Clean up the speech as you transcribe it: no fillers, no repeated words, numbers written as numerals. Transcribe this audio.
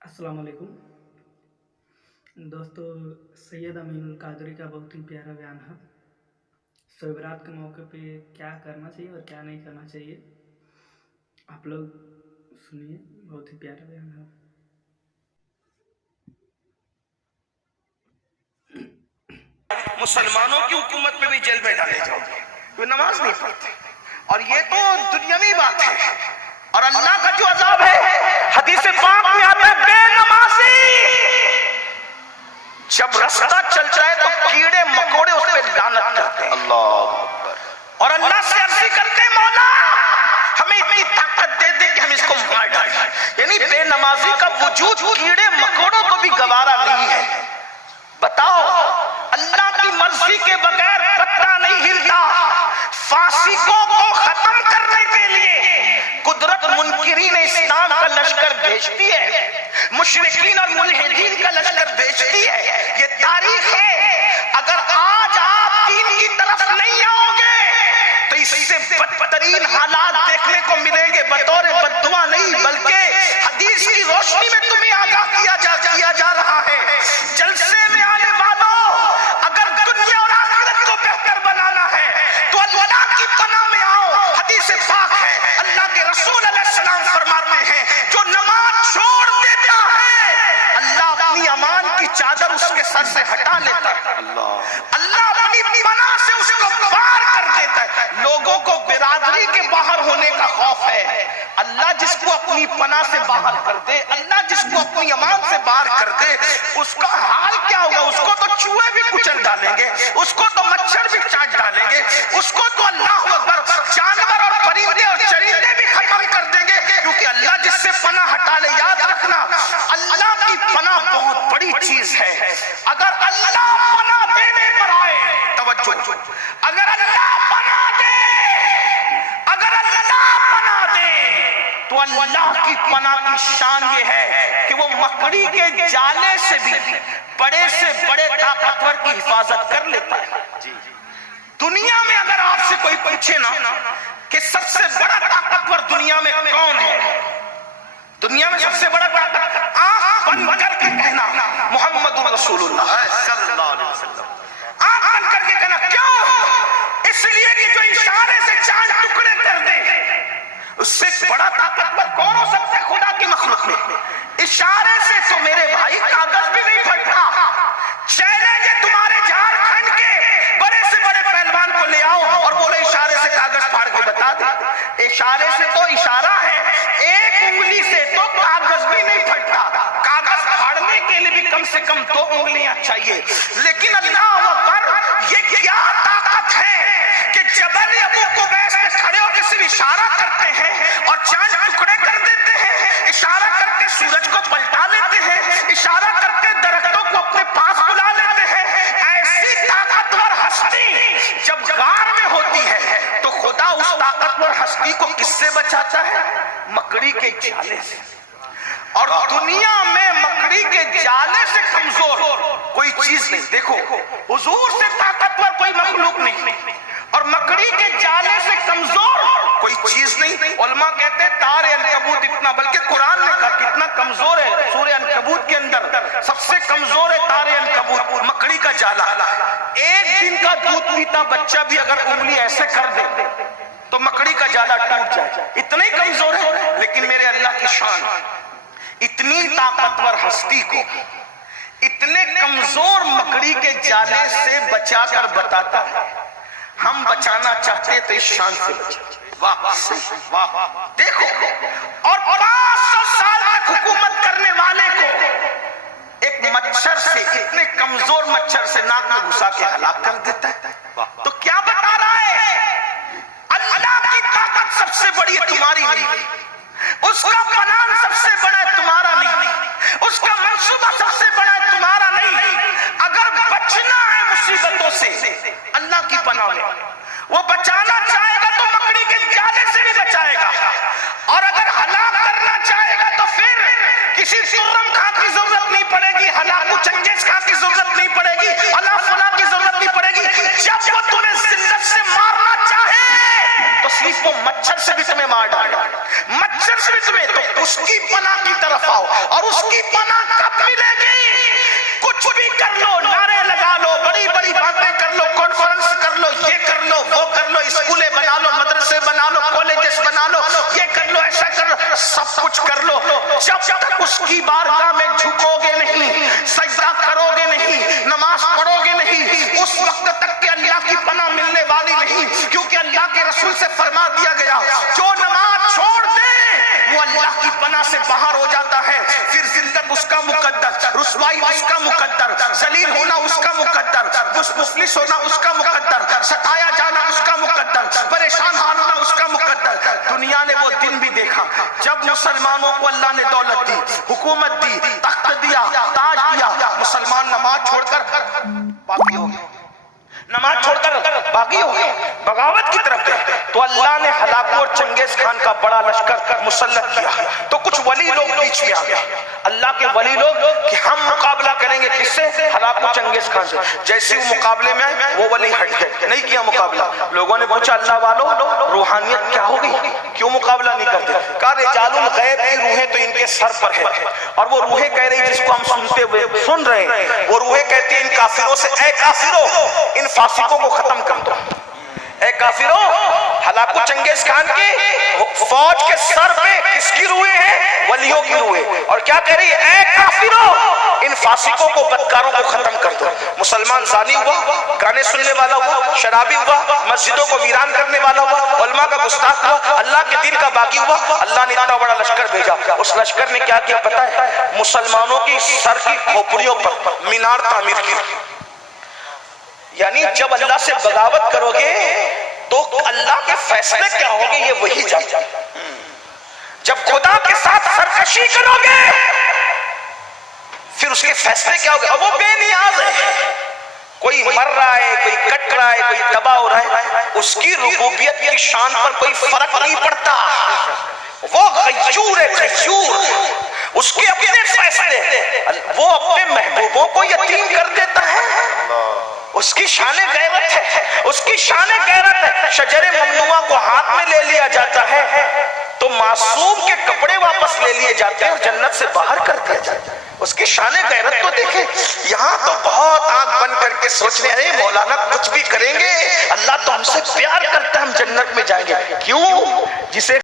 अस्सलाम वालेकुम दोस्तों। सैयद अमीनुल कादरी का बहुत ही प्यारा बयान है। शब-ए-बारात के मौके पे क्या करना चाहिए और क्या नहीं करना चाहिए, आप लोग सुनिए। बहुत ही प्यारा बयान है। मुसलमानों की हुकूमत में भी जेल में डाले जाओगे, तो नमाज नहीं पढ़ते। और ये तो दुनियावी बात है। और अल्लाह का जो अज़ाब है, हदीस पाक में आता है, बेनमाजी जब रास्ता चलता है तो कीड़े मकोड़े उस पे लानत करते हैं। अल्लाह और अल्लाह से अर्ज़ी करते हैं, मौला हमें इतनी ताकत दे दे कि हम इसको मार डालें। यानी बेनमाजी का वजूद कीड़े मकोड़ों को भी गवारा नहीं है। बताओ, अल्लाह की मर्जी के बगैर पत्ता नहीं हिलता। फासिकों को खत्म करने के लिए कुदरत मुनकिरीन इस्लाम का लश्कर भेजती है, मुशरिकीन और मुल्हिदीन का लश्कर भेजती है। ये तारीख है। अगर आज आप दीन की तरफ नहीं आओगे तो इससे बदतरीन हालात देखने को मिलेंगे। बतौर बद्दुआ नहीं बल्कि हदीस की रोशनी में तुम्हें आगाह किया जा रहा है। जलसे में आने वालों, अगर दुनिया और आखिरत को बेहतर बनाना है तो अल्लाह की पनाह में आओ। हदीस पाक है, अल्लाह के रसूल अलैहिस्सलाम फरमाते हैं, जो नमाज छोड़ देता है अल्लाह अपनी अमान की चादर उसके सर से हटा लेता है। अल्लाह अपनी पनाह से उसको बाहर कर देता है। लोगों को बिरादरी के बाहर होने का खौफ है। अल्लाह जिसको अपनी पनाह से बाहर कर दे, अल्लाह जिसको अपनी अमान से बाहर कर दे, उसका हाल क्या होगा? उसको तो चूहे भी कुचल डालेंगे, उसको तो मच्छर भी चाट डालेंगे, उसको तो अल्लाह अकबर जानवर और परिंदे और चरिंदे भी खत्म कर देंगे। क्योंकि अल्लाह जिससे पनाह हटा ले, याद रखना अल्लाह की पनाह बहुत बड़ी चीज है। अगर अल्लाह पनाह देने पर आए, तवज्जो, अगर अल्लाह पनाह दे, अगर अल्लाह पनाह दे तो अल्लाह की पनाह की शान ये है कि वो मकड़ी के जाले से भी बड़े से बड़े ताकतवर की हिफाजत कर लेता है। दुनिया में अगर आपसे कोई पूछे ना कि सबसे बड़ा ताकतवर दुनिया में कौन है, दुनिया में सबसे बड़ा ताकतवर, आंख बंद करके कहना मोहम्मद रसूलुल्लाह सल्लल्लाहु अलैहि वसल्लम। आंख बंद करके कहना, क्यों? इसलिए कि जो इशारे से चांद टुकड़े कर दे, उससे बड़ा ताकतवर कौन हो सकता है खुदा की मखलूक में? इशारे से तो मेरे भाई कागज भी नहीं फटता। चैलेंज है तुम्हारे झारखंड के बड़े से बड़े पहलवान को ले आओ और बोले इशारे से कागज फाड़ के बता दे। इशारे से तो इशारा है, एक उंगली से तो कागज भी नहीं फटता। कागज फाड़ने के लिए भी कम से कम 2 उंगलियां चाहिए। लेकिन अल्लाह अकबर, ये क्या ताकत है कि जबल अबू कुबैस में खड़े होकर सिर्फ इशारा करते हैं और चांद टुकड़े कर देते हैं, इशारा करके सूरज को पलटा लेते हैं, इशारा करके दरख्तों को अपने पास बुला लेते हैं। ऐसी ताकतवर हस्ती जब गार में होती है तो खुदा उस ताकतवर हस्ती को किससे बचाता है? मकड़ी के जाले से। और दुनिया में मकड़ी के जाले से कमजोर कोई चीज नहीं। देखो, हुजूर से ताकतवर कोई मखलूक नहीं और मकड़ी के जाले से कमजोर कोई चीज नहीं। उलमा कहते हैं तारे अनकबूत इतना, बल्कि कुरान ने कहा कितना कमजोर है। सूरह अनकबूत के अंदर सबसे कमजोर है तारे अनकबूत, मकड़ी का जाला। एक दिन का दूध पीता बच्चा भी अगर उंगली ऐसे कर दे तो मकड़ी का जाला टूट जाए, इतना ही कमजोर है। लेकिन मेरे अल्लाह की शान, इतनी ताकतवर हस्ती को इतने कमजोर मकड़ी के जाले से बचाकर बताता है। हम बचाना चाहते तो इस शान से बचा। वाह वाह, देखो। और 500 साल तक हुकूमत करने वाले को एक मच्छर से, इतने कमजोर मच्छर से नाक में घुसा के हलाक कर देता है। तो क्या बता रहा है? अल्लाह की ताकत सबसे बड़ी है, तुम्हारी नहीं। उसका प्लान सबसे बड़ा है, तुम्हारा नहीं। उसका मंसूबा सबसे बड़ा है, तुम्हारा नहीं। अगर बचना है मुसीबतों से, अल्लाह की पनाह में वो बचाना चाहेगा तो मकड़ी के जाले से भी बचाएगा। और अगर हलाक करना चाहेगा तो फिर किसी सुर्रम खां की जरूरत नहीं पड़ेगी, हलाकू चंगेज खां की जरूरत नहीं पड़ेगी, अल्लाह फला की जरूरत नहीं पड़ेगी। जब वो तुम्हें जिल्लत से मारना चाहे تو صرف وہ مچھر سے بھی تمہیں مار ڈالے، مچھر سے بھی تمہیں، تو اس کی پناہ کی طرف آؤ. اور اس کی پناہ کب ملے گی؟ کچھ بھی کر لو، نعرے لگا لو، بڑی بڑی باتیں کر لو، کانفرنس کر لو، یہ کر لو، وہ کر لو، اسکولیں بنا لو، مدرسے بنا لو، کالجز بنا لو، یہ کر لو، ایسا کر لو، سب کچھ کر لو، جب تک اس کی بارگاہ میں جھکو گے نہیں، سجدہ کرو گے نہیں، نماز پڑھو گے نہیں، اس وقت تک کہ اللہ کی پناہ ملنے والی نہیں. کیونکہ اللہ کے رسول سے فرما دیا گیا جو نماز چھوڑ دے وہ اللہ کی پناہ سے باہر ہو جاتا ہے. پھر ذلت اس کا مقدر، رسوائی اس کا مقدر، ذلیل ہونا اس کا مقدر، مفلس ہونا اس کا مقدر، ستایا جانا اس کا مقدر، پریشان ہونا اس کا مقدر. دنیا نے وہ دن بھی دیکھا جب مسلمانوں کو اللہ نے دولت دی، حکومت دی، تخت دیا، تاج دیا، مسلمان نماز چھوڑ کر باقی ہو گئے، نماز چھوڑ کر باقی ہو گئے، بغاوت کی طرف گئے. تو اللہ نے ہلاکو اور چنگیز خان کا بڑا لشکر مسلط کیا. تو کچھ ولی لوگ بیچ میں آ گئے، اللہ کے ولی لوگ، کہ ہم مقابلہ کریں گے کس سے؟ ہلاکو چنگیز خان سے. جیسے وہ مقابلے میں آئے وہ ولی ہٹ گئے، نہیں کیا مقابلہ. لوگوں نے پوچھا اللہ والوں روحانیت کیا ہوگی، کیوں مقابلہ نہیں کرتے؟ کہا رجال الغیب کی روحیں تو ان کے سر پر ہے، اور وہ روحیں کہہ رہی جس کو ہم سنتے ہوئے سن رہے ہیں، وہ روحیں کہتی ہیں ان کافروں سے اے کافروں ان فاسقوں کو ختم کر دو. اے کافروں، ہلاکو چنگیز خان کی فوج کے سر پہ کس کی روحیں ہیں؟ ولیوں کی روحیں. اور کیا کہہ رہی ہے؟ اے کافروں ان فاسقوں کو، بدکاروں کو ختم کر دو. مسلمان زانی ہوا، گانے سننے والا ہوا، شرابی ہوا، مسجدوں کو ویران کرنے والا ہوا، علماء کا گستاخ ہوا، اللہ کے دین کا باغی ہوا. اللہ نے اتنا بڑا لشکر بھیجا. اس لشکر نے کیا کیا پتہ ہے؟ مسلمانوں کی سر کی کھوپڑیوں پر مینار تعمیر کی. یعنی جب اللہ سے بغاوت کرو گے تو اللہ کے فیصلے کیا ہوں گے یہ وہی جانتا. جب خدا کے ساتھ سرکشی کرو گے پھر اس کے فیصلے کیا ہوں گے. اور وہ بے نیاز ہے، کوئی مر رہا ہے، کوئی کٹ رہا ہے، کوئی تباہ ہو رہا ہے، اس کی ربوبیت کی شان پر کوئی فرق نہیں پڑتا. وہ غیور ہے، غیور، اس کے اپنے فیصلے. وہ اپنے محبوبوں کو یتیم کر دیتا ہے، اس کی شان غیرت ہے، اس کی شان غیرت ہے. شجر ممنوعہ کو ہاتھ میں لے لیا جاتا ہے تو معصوم کے کپڑے واپس لے لیے جاتے ہیں اور جنت سے باہر کر دیا جاتا ہے. اس کی شان غیرت تو دیکھیں. یہاں تو بہت آنکھ بند کر کے سوچ رہے ہیں مولانا کچھ بھی کریں گے اللہ تو ہم سے پیار کرتا ہے، ہم جنت میں جائیں گے. کیوں؟ جسے